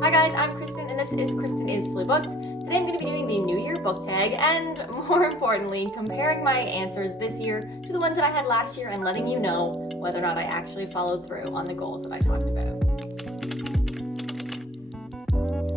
Hi guys, I'm Kristen and this is Kristen is Fully Booked. Today I'm going to be doing the New Year book tag and, more importantly, comparing my answers this year to the ones that I had last year and letting you know whether or not I actually followed through on the goals that I talked about.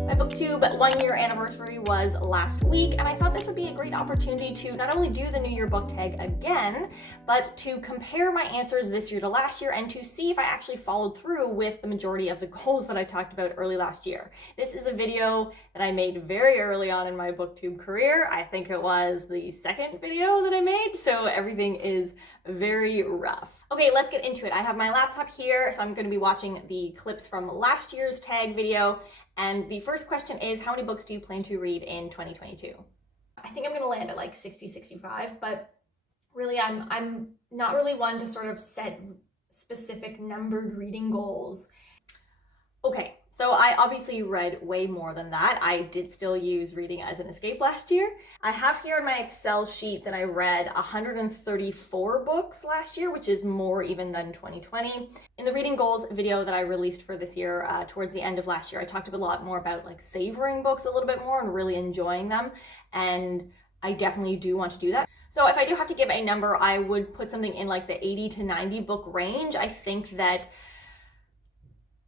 My BookTube 1 year anniversary was last week, and I thought this would be a great opportunity to not only do the New Year book tag again, but to compare my answers this year to last year and to see if I actually followed through with the majority of the goals that I talked about early last year. This is a video that I made very early on in my BookTube career. I think it was the second video that I made, so everything is very rough. Okay, let's get into it. I have my laptop here, so I'm going to be watching the clips from last year's tag video. And the first question is, how many books do you plan to read in 2022? I think I'm going to land at like 60, 65, but really I'm not really one to sort of set specific numbered reading goals. Okay, so I obviously read way more than that. I did still use reading as an escape last year. I have here in my Excel sheet that I read 134 books last year, which is more even than 2020. In the reading goals video that I released for this year, towards the end of last year, I talked a lot more about like savoring books a little bit more and really enjoying them. And I definitely do want to do that. So if I do have to give a number, I would put something in like the 80 to 90 book range. I think that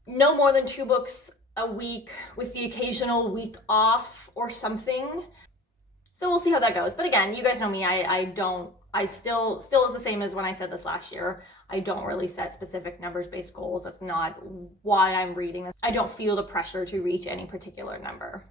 no more than 2 books a week with the occasional week off or something. So we'll see how that goes. But again, you guys know me, I still is the same as when I said this last year. I don't really set specific numbers-based goals. That's not why I'm reading. I don't feel the pressure to reach any particular number.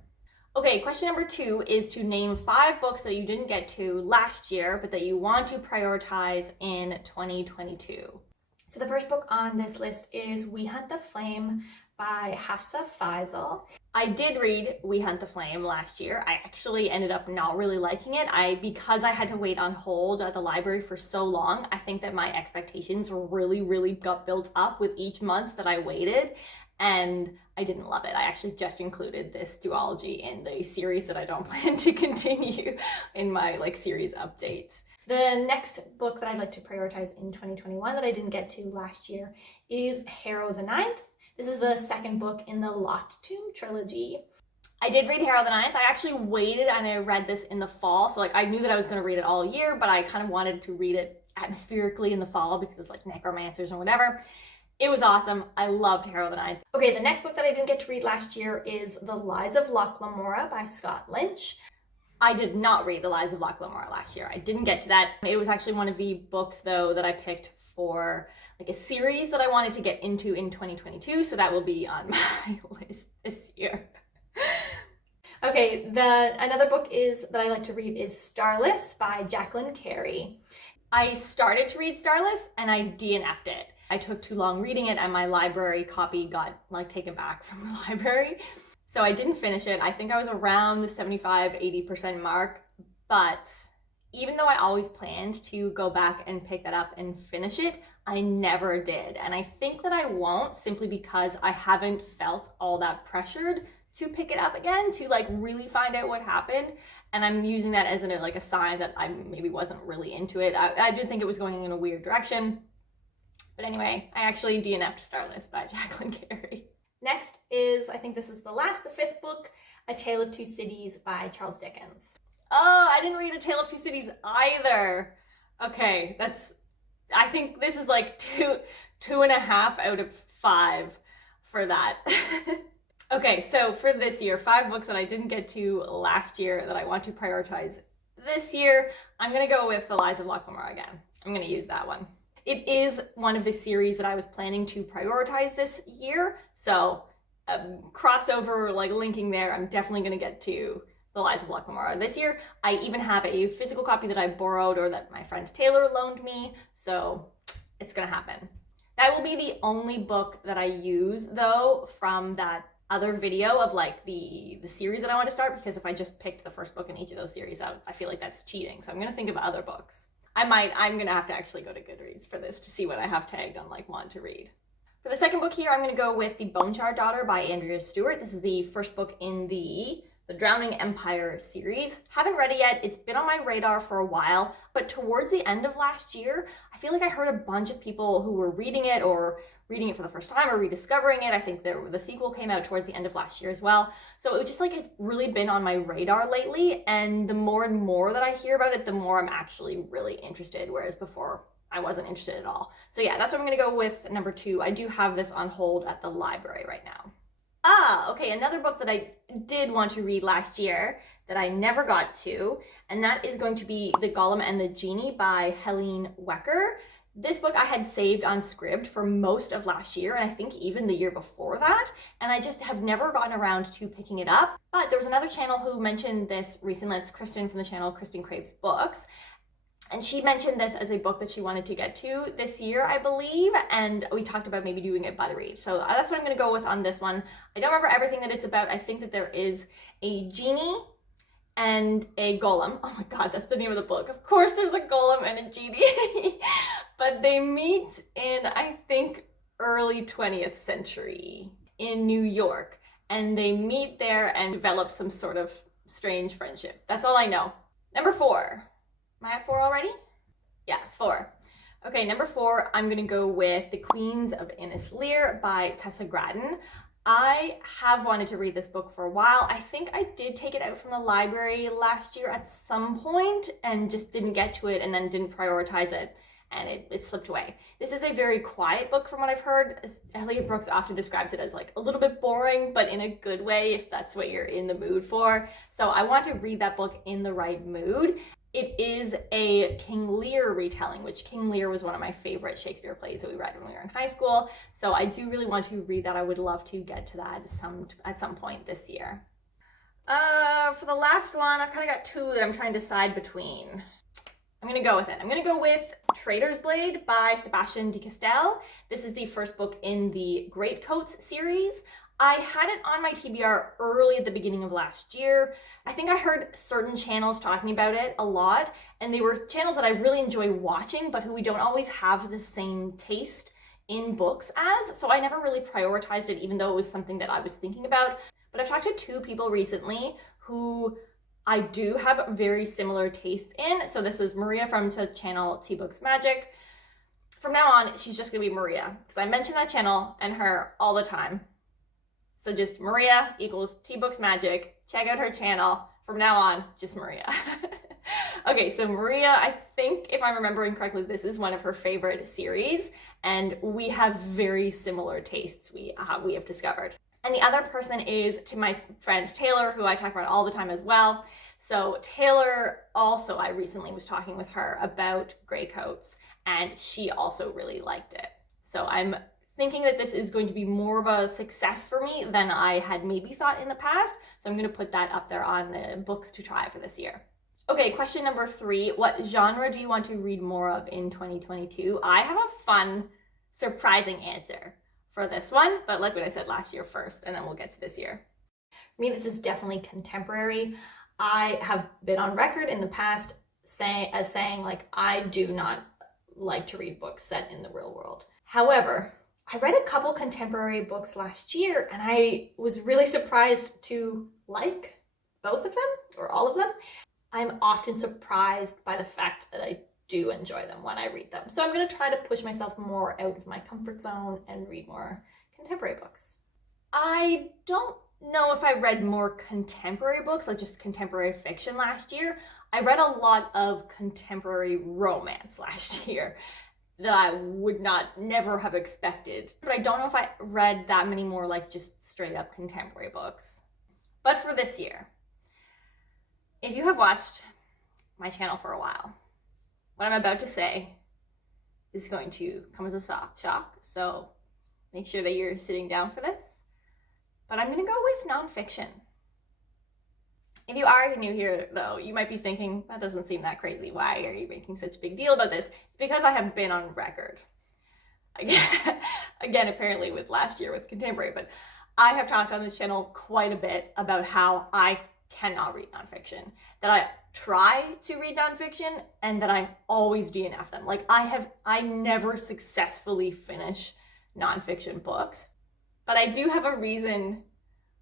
Okay, question number 2 is to name 5 books that you didn't get to last year, but that you want to prioritize in 2022. So the first book on this list is We Hunt the Flame by Hafsa Faizal. I did read We Hunt the Flame last year. I actually ended up not really liking it. Because I had to wait on hold at the library for so long, I think that my expectations really got built up with each month that I waited, and I didn't love it. I actually just included this duology in the series that I don't plan to continue in my series update. The next book that I'd like to prioritize in 2021 that I didn't get to last year is Harrow the Ninth. This is the second book in the Locked Tomb trilogy. I did read Harrow the Ninth. I actually waited and I read this in the fall. So I knew that I was going to read it all year, but I kind of wanted to read it atmospherically in the fall because it's like necromancers and whatever. It was awesome. I loved Harrow the Ninth. Okay, the next book that I didn't get to read last year is The Lies of Locke Lamora by Scott Lynch. I did not read The Lies of Locke Lamora last year. I didn't get to that. It was actually one of the books, though, that I picked for a series that I wanted to get into in 2022, so that will be on my list this year. Okay, another book that I like to read is Starless by Jacqueline Carey. I started to read Starless and I DNF'd it. I took too long reading it and my library copy got taken back from the library. So I didn't finish it. I think I was around the 75-80% mark, but even though I always planned to go back and pick that up and finish it, I never did. And I think that I won't, simply because I haven't felt all that pressured to pick it up again, to really find out what happened. And I'm using that as a sign that I maybe wasn't really into it. I did think it was going in a weird direction. But anyway, I actually DNF'd Starless by Jacqueline Carey. Next is, I think this is the 5th book, A Tale of Two Cities by Charles Dickens. Oh, I didn't read A Tale of Two Cities either. Okay, I think this is 2.5 out of 5 for that. Okay, so for this year, 5 books that I didn't get to last year that I want to prioritize this year. I'm gonna go with The Lies of Locke Lamora again. I'm gonna use that one. It is one of the series that I was planning to prioritize this year, so crossover, linking there, I'm definitely going to get to The Lies of Locke Lamora this year. I even have a physical copy that I borrowed or that my friend Taylor loaned me, so it's going to happen. That will be the only book that I use, though, from that other video of the series that I want to start, because if I just picked the first book in each of those series, I feel like that's cheating, so I'm going to think of other books. I'm gonna have to actually go to Goodreads for this to see what I have tagged on want to read. For the second book here, I'm gonna go with The Bone Shard Daughter by ANDREA Stewart. This is the first book in the Drowning Empire series. Haven't read it yet. It's been on my radar for a while, but towards the end of last year, I feel like I heard a bunch of people who were reading it or reading it for the first time or rediscovering it. I think the sequel came out towards the end of last year as well. So it was just like, it's really been on my radar lately. And the more and more that I hear about it, the more I'm actually really interested. Whereas before I wasn't interested at all. So yeah, that's what I'm gonna go with number 2. I do have this on hold at the library right now. Okay, another book that I did want to read last year that I never got to, and that is going to be The Golem and the Genie by Helene Wecker. This book I had saved on Scribd for most of last year, and I think even the year before that, and I just have never gotten around to picking it up. But there was another channel who mentioned this recently. It's Kristen from the channel Kristen Craves Books. And she mentioned this as a book that she wanted to get to this year, I believe, and we talked about maybe doing a buddy read. So that's what I'm going to go with on this one. I don't remember everything that it's about. I think that there is a genie and a golem. Oh my god, that's the name of the book. Of course there's a golem and a genie. But they meet in, I think, early 20th century in New York. And they meet there and develop some sort of strange friendship. That's all I know. Number 4. Am I at 4 already? Yeah, 4. Okay, number 4, I'm gonna go with The Queens of Innisleer by Tessa Gratton. I have wanted to read this book for a while. I think I did take it out from the library last year at some point and just didn't get to it and then didn't prioritize it, and it slipped away. This is a very quiet book from what I've heard. Elliot Brooks often describes it as like a little bit boring, but in a good way if that's what you're in the mood for. So I want to read that book in the right mood. It is a King Lear retelling, which King Lear was one of my favorite Shakespeare plays that we read when we were in high school. So I do really want to read that. I would love to get to that at some point this year. For the last one, I've kind of got 2 that I'm trying to decide between. I'm going to go with it. I'm going to go with Traitor's Blade by Sebastian de Castell. This is the first book in the Greatcoats series. I had it on my TBR early at the beginning of last year. I think I heard certain channels talking about it a lot, and they were channels that I really enjoy watching, but who we don't always have the same taste in books as, so I never really prioritized it, even though it was something that I was thinking about. But I've talked to 2 people recently who I do have very similar tastes in. So this was Maria from the channel Tea Books Magic. From now on, she's just gonna be Maria, because I mention that channel and her all the time. So just Maria equals Tea Books Magic. Check out her channel. From now on, just Maria. Okay, so Maria, I think if I'm remembering correctly, this is one of her favorite series, and we have very similar tastes we have discovered. And the other person is to my friend Taylor, who I talk about all the time as well. So Taylor also, I recently was talking with her about Greycoats, and she also really liked it. So I'm thinking that this is going to be more of a success for me than I had maybe thought in the past. So I'm going to put that up there on the books to try for this year. Okay, question number 3. What genre do you want to read more of in 2022? I have a fun, surprising answer for this one, but let's do what I said last year first, and then we'll get to this year. For me, this is definitely contemporary. I have been on record in the past saying like, I do not like to read books set in the real world. However, I read a couple contemporary books last year, and I was really surprised to like both of them, or all of them. I'm often surprised by the fact that I do enjoy them when I read them. So I'm going to try to push myself more out of my comfort zone and read more contemporary books. I don't know if I read more contemporary books, like just contemporary fiction last year. I read a lot of contemporary romance last year that I would never have expected. But I don't know if I read that many more like just straight up contemporary books. But for this year, if you have watched my channel for a while, what I'm about to say is going to come as a shock. So make sure that you're sitting down for this. But I'm gonna go with nonfiction. If you are new here, though, you might be thinking, that doesn't seem that crazy. Why are you making such a big deal about this? It's because I have been on record. Again, apparently with last year with contemporary, but I have talked on this channel quite a bit about how I cannot read nonfiction, that I try to read nonfiction, and that I always DNF them. Like I never successfully finish nonfiction books, but I do have a reason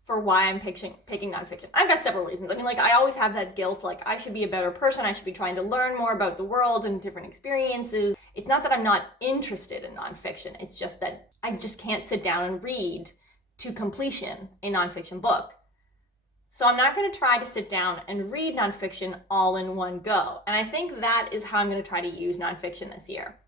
for why I'm picking nonfiction. I've got several reasons. I mean, like, I always have that guilt, like, I should be a better person. I should be trying to learn more about the world and different experiences. It's not that I'm not interested in nonfiction. It's just that I just can't sit down and read to completion a nonfiction book. So I'm not going to try to sit down and read nonfiction all in one go. And I think that is how I'm going to try to use nonfiction this year.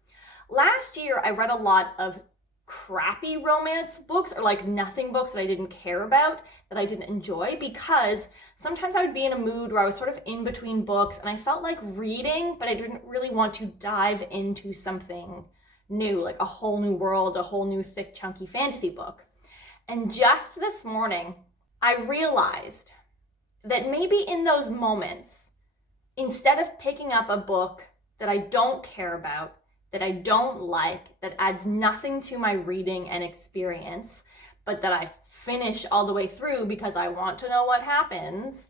Last year, I read a lot of crappy romance books, or like nothing books that I didn't care about, that I didn't enjoy, because sometimes I would be in a mood where I was sort of in between books and I felt like reading, but I didn't really want to dive into something new, like a whole new world, a whole new thick, chunky fantasy book. And just this morning, I realized that maybe in those moments, instead of picking up a book that I don't care about, that I don't like, that adds nothing to my reading and experience, but that I finish all the way through because I want to know what happens,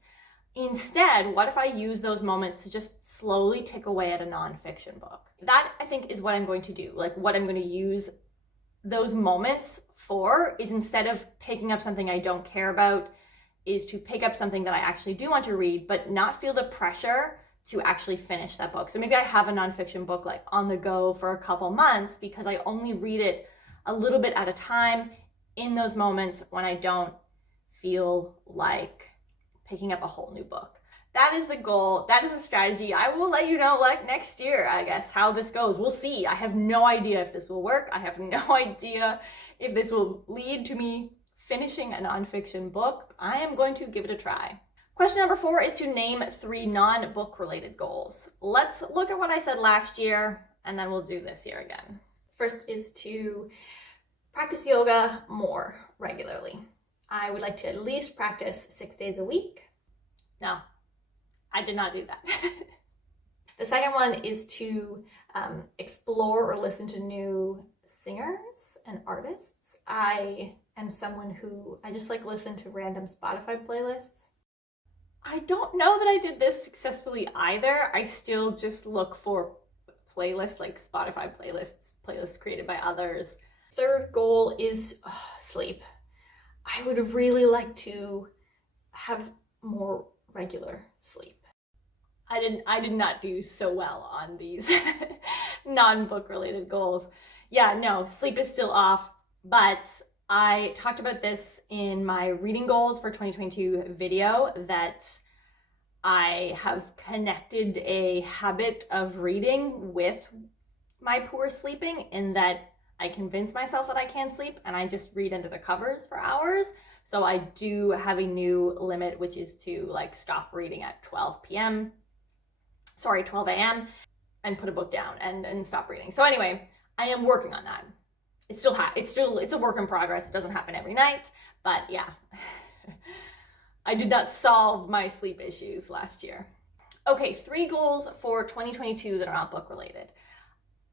instead, what if I use those moments to just slowly tick away at a nonfiction book? That, I think, is what I'm going to do. Like, what I'm going to use those moments for is, instead of picking up something I don't care about, is to pick up something that I actually do want to read, but not feel the pressure to actually finish that book. So maybe I have a nonfiction book like on the go for a couple months because I only read it a little bit at a time in those moments when I don't feel like picking up a whole new book. That is the goal. That is a strategy. I will let you know, like, next year, I guess, how this goes. We'll see. I have no idea if this will work. I have no idea if this will lead to me finishing a nonfiction book. I am going to give it a try. Question number 4 is to name 3 non-book related goals. Let's look at what I said last year, and then we'll do this year again. First is to practice yoga more regularly. I would like to at least practice 6 days a week. No, I did not do that. The second one is to explore or listen to new singers and artists. I am someone who, I just like listen to random Spotify playlists. I don't know that I did this successfully either. I still just look for playlists, like Spotify playlists created by others. Third goal is sleep. I would really like to have more regular sleep. I did not do so well on these non-book related goals. Yeah, no, sleep is still off, but I talked about this in my reading goals for 2022 video, that I have connected a habit of reading with my poor sleeping, in that I convince myself that I can't sleep and I just read under the covers for hours. So I do have a new limit, which is to like stop reading at 12 a.m. and put a book down and stop reading. So anyway, I am working on that. It's a work in progress. It doesn't happen every night, but yeah. I did not solve my sleep issues last year. Okay, 3 goals for 2022 that are not book related.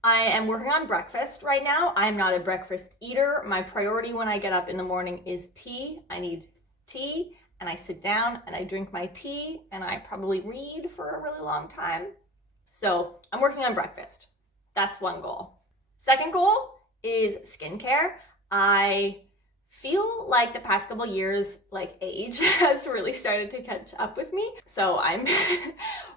I am working on breakfast right now. I'm not a breakfast eater. My priority when I get up in the morning is tea. I need tea, and I sit down and I drink my tea, and I probably read for a really long time. So I'm working on breakfast. That's one goal. Second goal is skincare. I feel like the past couple years, like, age has really started to catch up with me. So I'm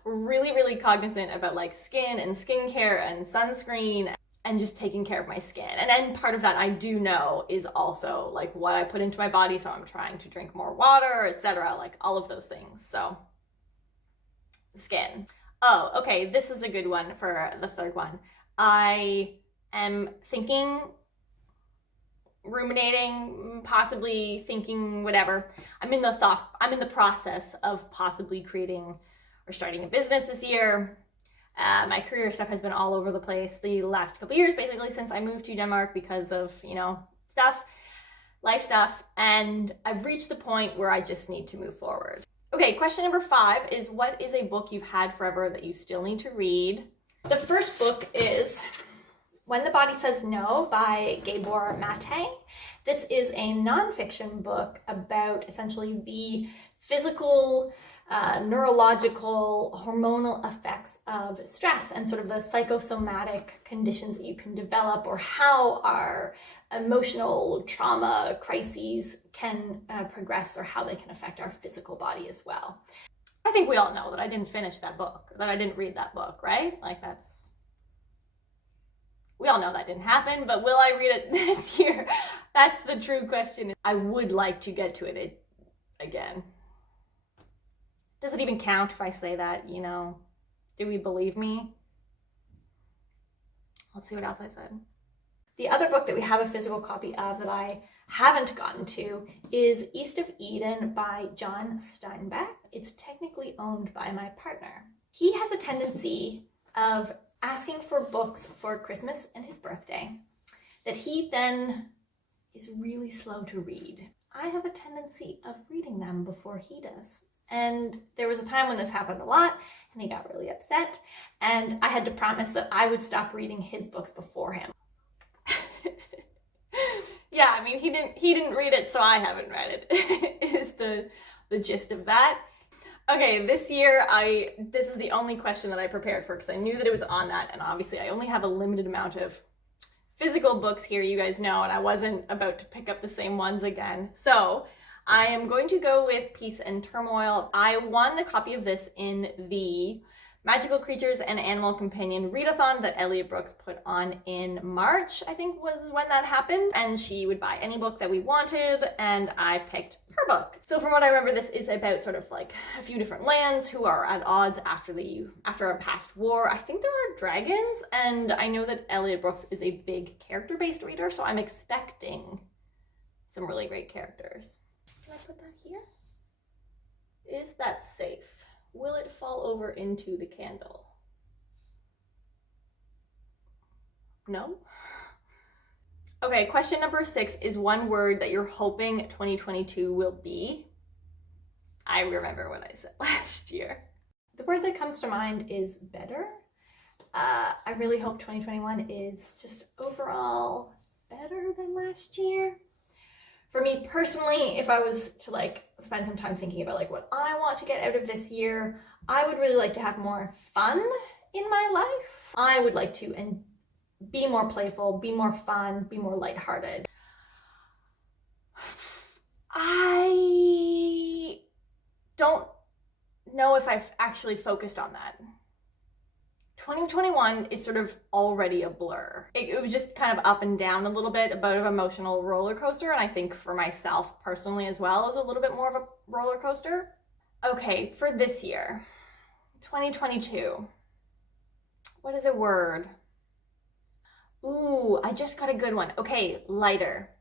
really, really cognizant about like skin and skincare and sunscreen and just taking care of my skin. And then part of that, I do know, is also like what I put into my body. So I'm trying to drink more water, etc., like all of those things. So skin. Oh, okay, this is a good one for the third one. I am thinking, ruminating, possibly thinking, whatever. I'm in the process of possibly creating or starting a business this year. My career stuff has been all over the place the last couple years, basically since I moved to Denmark because of, life stuff. And I've reached the point where I just need to move forward. Okay, question number 5 is, what is a book you've had forever that you still need to read? The first book is When the Body Says No by Gabor Mate. This is a nonfiction book about essentially the physical, neurological, hormonal effects of stress and sort of the psychosomatic conditions that you can develop, or how our emotional trauma crises can progress, or how they can affect our physical body as well. I think we all know that I didn't finish that book, that I didn't read that book, right? Like, that's We all know that didn't happen, but will I read it this year? That's the true question. I would like to get to it again. Does it even count if I say that, you know? Do we believe me? Let's see what else I said. The other book that we have a physical copy of that I haven't gotten to is East of Eden by John Steinbeck. It's technically owned by my partner. He has a tendency of asking for books for Christmas and his birthday that he then is really slow to read. I have a tendency of reading them before he does. And there was a time when this happened a lot and he got really upset, and I had to promise that I would stop reading his books before him. Yeah, I mean, he didn't read it, so I haven't read it, is the gist of that. Okay, this year, this is the only question that I prepared for because I knew that it was on that, and obviously I only have a limited amount of physical books here, you guys know, and I wasn't about to pick up the same ones again. So I am going to go with Peace and Turmoil. I won the copy of this in the Magical Creatures and Animal Companion readathon that Elliot Brooks put on in March, I think was when that happened. And she would buy any book that we wanted, and I picked her book. So from what I remember, this is about sort of like a few different lands who are at odds after a past war. I think there are dragons, and I know that Elliot Brooks is a big character-based reader, so I'm expecting some really great characters. Can I put that here? Is that safe? Will it fall over into the candle? No? Okay, question number 6 is one word that you're hoping 2022 will be. I remember what I said last year. The word that comes to mind is better. I really hope 2021 is just overall better than last year. For me personally, if I was to like spend some time thinking about like what I want to get out of this year, I would really like to have more fun in my life. I would like to be more playful, be more fun, be more lighthearted. I don't know if I've actually focused on that. 2021 is sort of already a blur. It was just kind of up and down a little bit, a bit of an emotional roller coaster, and I think for myself personally as well, it was a little bit more of a roller coaster. Okay, for this year, 2022, what is a word? Ooh, I just got a good one. Okay, lighter.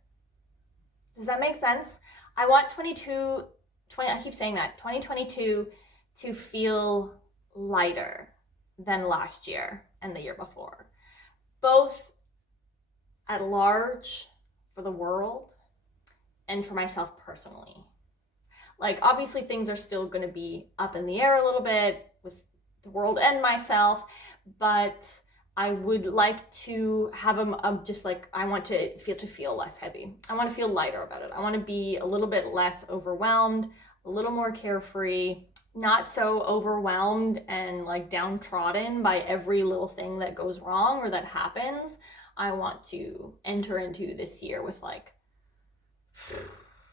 Does that make sense? I want 2022 to feel lighter than last year and the year before, both at large for the world and for myself personally. Like, obviously things are still going to be up in the air a little bit with the world and myself, but I would like to have just like, I want to feel less heavy. I want to feel lighter about it. I want to be a little bit less overwhelmed, a little more carefree, not so overwhelmed and like downtrodden by every little thing that goes wrong or that happens. I want to enter into this year with like,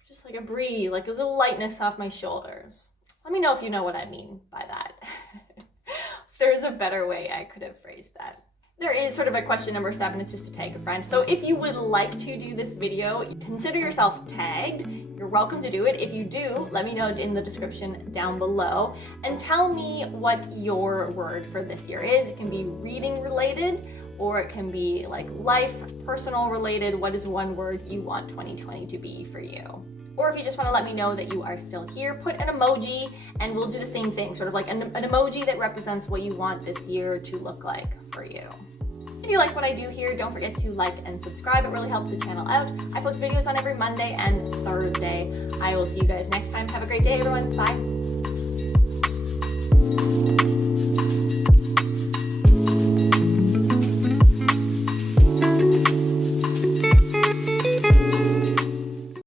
just like a breeze, like a little lightness off my shoulders. Let me know if you know what I mean by that. If there's a better way I could have phrased that. There is sort of a question number 7, it's just to tag a friend. So if you would like to do this video, consider yourself tagged. You're welcome to do it. If you do, let me know in the description down below and tell me what your word for this year is. It can be reading related, or it can be like life, personal related. What is one word you want 2020 to be for you? Or if you just want to let me know that you are still here, put an emoji and we'll do the same thing, sort of like an emoji that represents what you want this year to look like for you. If you like what I do here, don't forget to like and subscribe. It really helps the channel out. I post videos on every Monday and Thursday. I will see you guys next time. Have a great day, everyone. Bye.